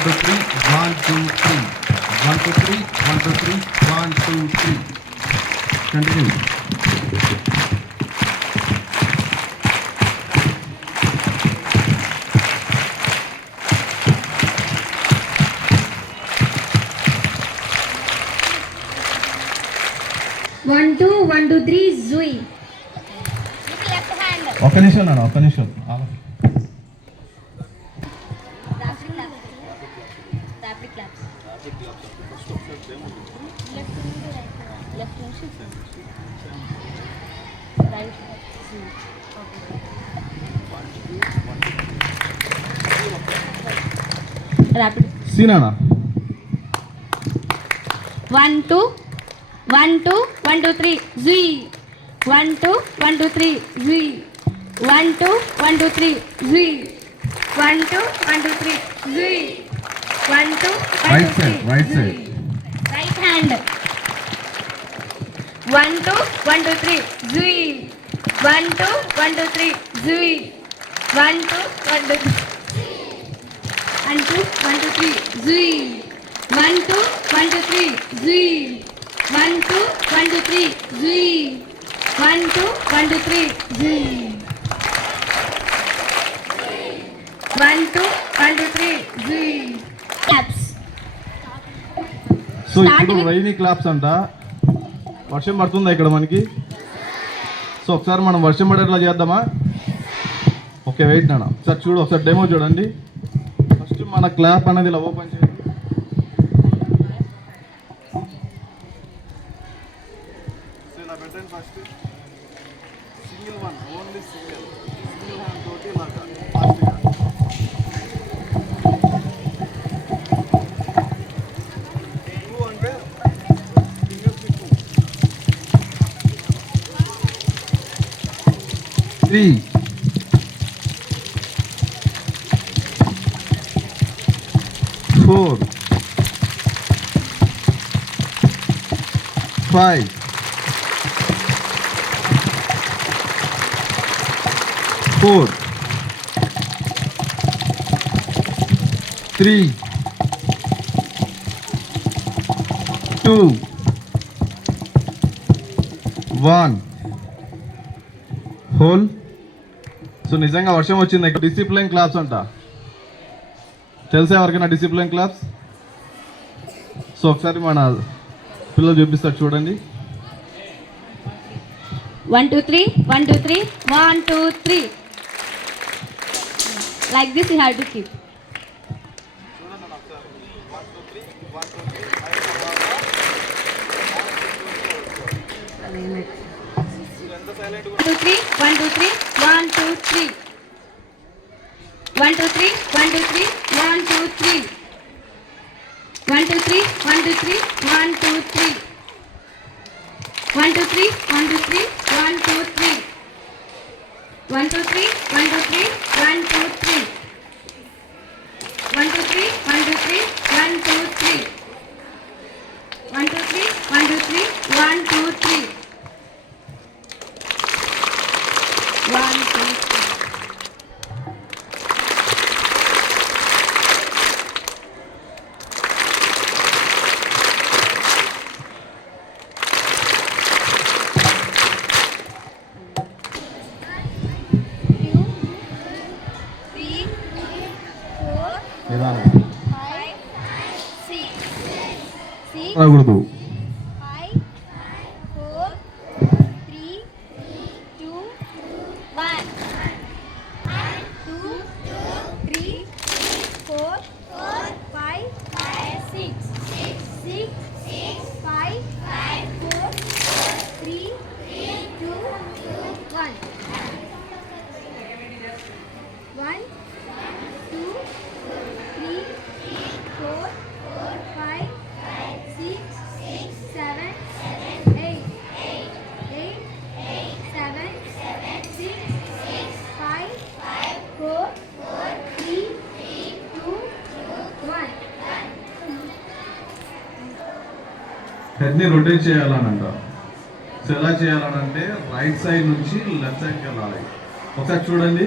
1 2 3 1 2 3 1 2 3 1 2 3 1 2 3 continue. One two 3 Zui. Left hand. ఒక్క నిమిషం నాన్న, ఒక్క నిమిషం. Rapid claps. Left to right. Left to right. Rapid. సి నాన్న. 1 2 1 2 1 2 3 Zui. 1 2 1 2 3 Zui. 1 2 1 2 3 Zui. 1 2 1 2 3 Zui. 1 2 1 2 3 Right side. Right hand. 1 2 1 2 3 Zui. 1 2 1 2 3 Zui. 1 2 1 2 1 2 1 2 3 Zui. 1 2 1 2 3 Zui. 1 2 1 2 3 Zui. 1 2 1 2 3 Zui. 1 2 1 2 3 Zui. Claps. సో ఇప్పుడు రైనీ క్లాప్స్ అంట. వర్షం పడుతుందా ఇక్కడ మనకి? సో ఒకసారి మనం వర్షం పడేట్లా చేద్దామా? ఓకే వెయిట్ నాన్న, ఒకసారి చూడు, ఒకసారి డెమో చూడండి. ఫస్ట్ మన క్లాప్ అనేది ఇలా ఓపెన్ చేయండి. ఇలా పెట్టండి. First single one, only single hand తోటి ఇలాగా ఫాస్ట్గా. Three, 4, 5, 4, 3, 2, 1. హోల్. సో నిజంగా వర్షం వచ్చింది. డిసిప్లిన్ క్లాప్స్ అంట. తెలుసా ఎవరికైనా డిసిప్లిన్ క్లాప్స్? సో ఒకసారి మన పిల్లలు చూపిస్తారు చూడండి. 1 2 3 1 2 3 1 2 3. Like this you have to keep. 1 2 3 1 2 3 1 2 3. 1 2 3 1 2 3 1 2 3. 1 2 3 1 2 3 1 2 3. 1 2 3 1 2 3 1 2 3. 1 2 3 1 2 3 1 2 3. 1 2 3 1 2 3 1 2 3. 1 2 3 1 2 3 1 2 3. 1 2 3. రాకూడదు. 5 4 3 2 1. 2 3 4 5 6 6 5 4 3 2 1. 1 2 3 4 5 6 7 8 7 6 5 4 3 2 1. హెడ్ని రొటేట్ చేయాలనంట. సో ఎలా చేయాలనంటే రైట్ సైడ్ నుంచి లెఫ్ట్ సైడ్కి వెళ్ళాలి. ఒకసారి చూడండి.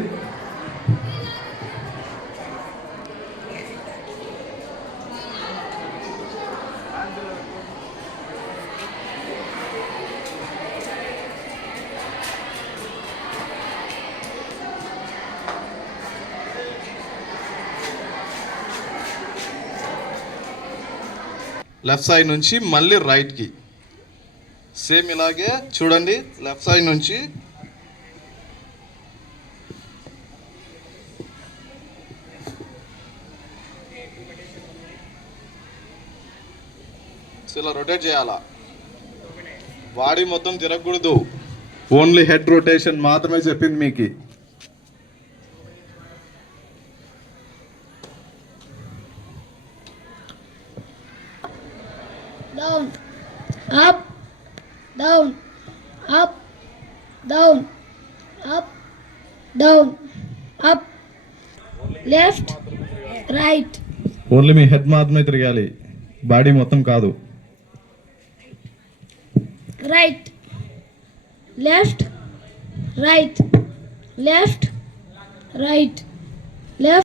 లెఫ్ట్ సైడ్ నుంచి మళ్ళీ రైట్కి. సేమ్ ఇలాగే చూడండి, లెఫ్ట్ సైడ్ నుంచి ఇలా రొటేట్ చేయాలా. బాడీ మొత్తం తిరగకూడదు, ఓన్లీ హెడ్ రొటేషన్ మాత్రమే చెప్పింది మీకు. down, up, down, up, down, up, down, up, left, right, only మీ హెడ్ మాత్రమే తిరగాలి, బాడీ మొత్తం కాదు. right, left, right, left, right.